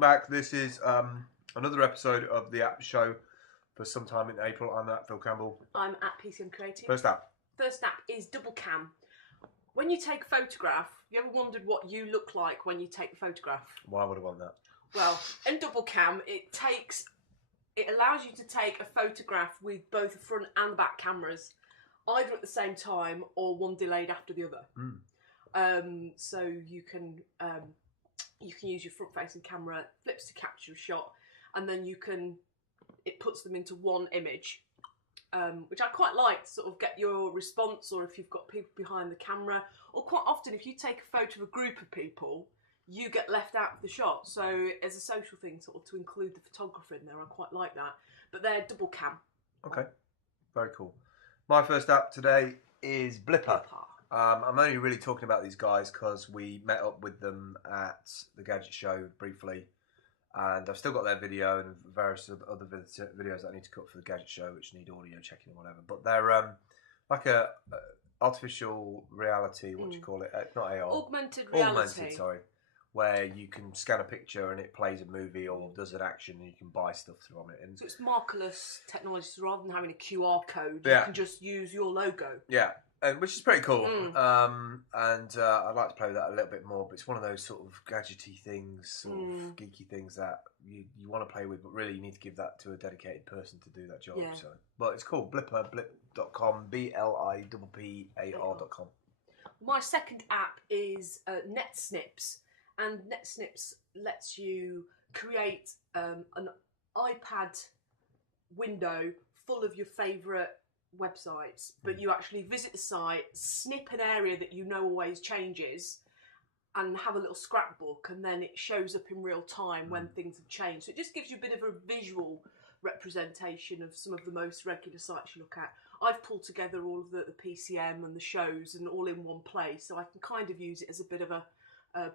welcome back. This is another episode of the app show for sometime in April. I'm at Phil Campbell. I'm at PCM Creative. First app. First app is dblcam. When you take a photograph, you ever wondered what you look like when you take the photograph? Why would I want that? Well, in dblcam, it allows you to take a photograph with both the front and the back cameras, either at the same time or one delayed after the other. So you can use your front-facing camera, flips to capture a shot, and then it puts them into one image, which I quite like to sort of get your response, or if you've got people behind the camera, or quite often if you take a photo of a group of people, you get left out of the shot. So as a social thing, sort of to include the photographer in there, I quite like that. But they're dblcam. Okay, very cool. My first app today is blippar. I'm only really talking about these guys because we met up with them at the Gadget Show briefly, and I've still got their video and various other videos that I need to cut for the Gadget Show, which need audio checking and whatever. But they're like a artificial reality, what do you call it? Not AR. Augmented reality. Augmented, sorry. Where you can scan a picture and it plays a movie or does an action and you can buy stuff from it. And so it's markerless technology, so rather than having a QR code, you can just use your logo. Yeah. Which is pretty cool, and I'd like to play with that a little bit more. But it's one of those sort of gadgety things, sort of geeky things that you want to play with, but really you need to give that to a dedicated person to do that job. Yeah. So, but it's cool. Blippar, blip.com, blippar.com. My second app is netsnips, and netsnips lets you create an iPad window full of your favourite websites, but you actually visit the site, snip an area that you know always changes, and have a little scrapbook, and then it shows up in real time when things have changed. So it just gives you a bit of a visual representation of some of the most regular sites you look at. I've pulled together all of the PCM and the shows and all in one place, so I can kind of use it as a bit of a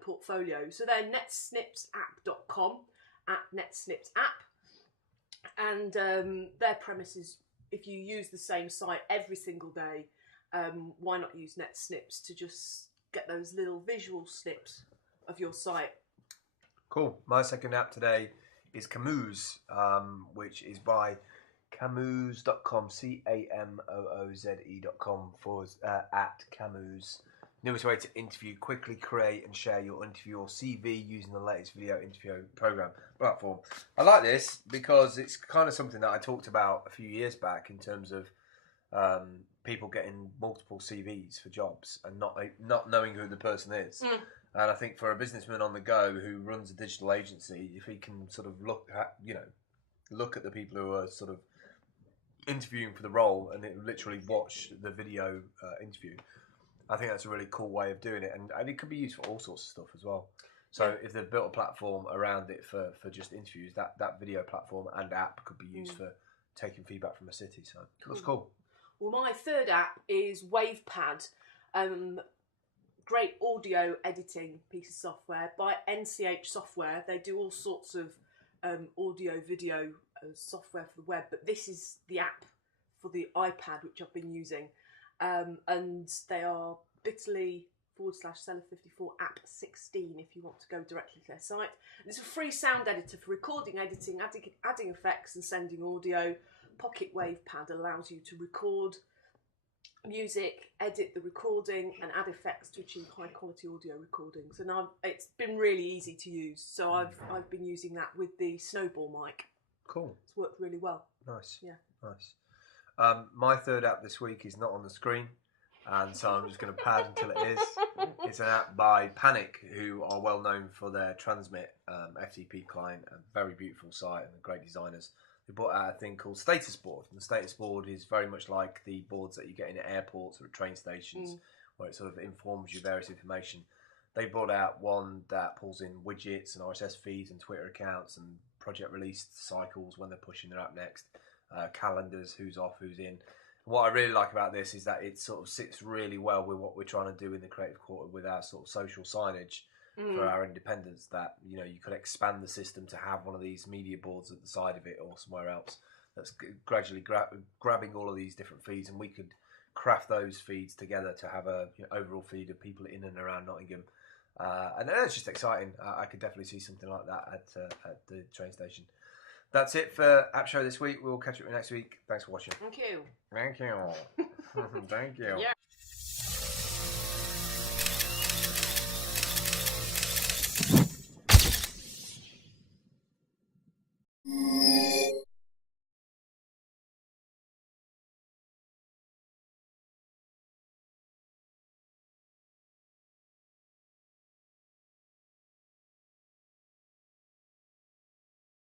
portfolio. So they're netsnipsapp.com, at netsnipsapp, and their premise is, if you use the same site every single day, why not use netsnips to just get those little visual snips of your site? Cool. My second app today is Camooze, which is by camooze.com, camooze.com at Camooze. Newest way to interview, quickly create and share your interview or CV using the latest video interview platform. I like this because it's kind of something that I talked about a few years back in terms of people getting multiple CVs for jobs and not knowing who the person is. And I think for a businessman on the go who runs a digital agency, if he can sort of look at the people who are sort of interviewing for the role and literally watch the video interview, I think that's a really cool way of doing it, and it could be used for all sorts of stuff as well. So if they've built a platform around it for just interviews, that video platform and app could be used for taking feedback from a city. So that's cool. Well, my third app is Wavepad, great audio editing piece of software by NCH Software. They do all sorts of audio, video software for the web, but this is the app for the iPad, which I've been using. And they are bit.ly/seller54 app 16 if you want to go directly to their site. And it's a free sound editor for recording, editing, adding effects and sending audio. Pocket Wavepad allows you to record music, edit the recording and add effects to achieve high quality audio recordings. And it's been really easy to use, so I've been using that with the Snowball mic. Cool. It's worked really well. Nice. Yeah. Nice. My third app this week is not on the screen, and so I'm just going to pad until it is. It's an app by Panic, who are well known for their Transmit FTP client, a very beautiful site and great designers. They brought out a thing called statusboard, and the statusboard is very much like the boards that you get in airports or at train stations, where it sort of informs you various information. They brought out one that pulls in widgets and RSS feeds and Twitter accounts and project release cycles when they're pushing their app next. Calendars, who's off, who's in. What I really like about this is that it sort of sits really well with what we're trying to do in the creative quarter with our sort of social signage for our independence, that you could expand the system to have one of these media boards at the side of it or somewhere else that's gradually grabbing all of these different feeds, and we could craft those feeds together to have a overall feed of people in and around Nottingham And it's just exciting. I could definitely see something like that at the train station. That's it for App Show this week. We'll catch up with you next week. Thanks for watching. Thank you. Thank you. Thank you. Yeah.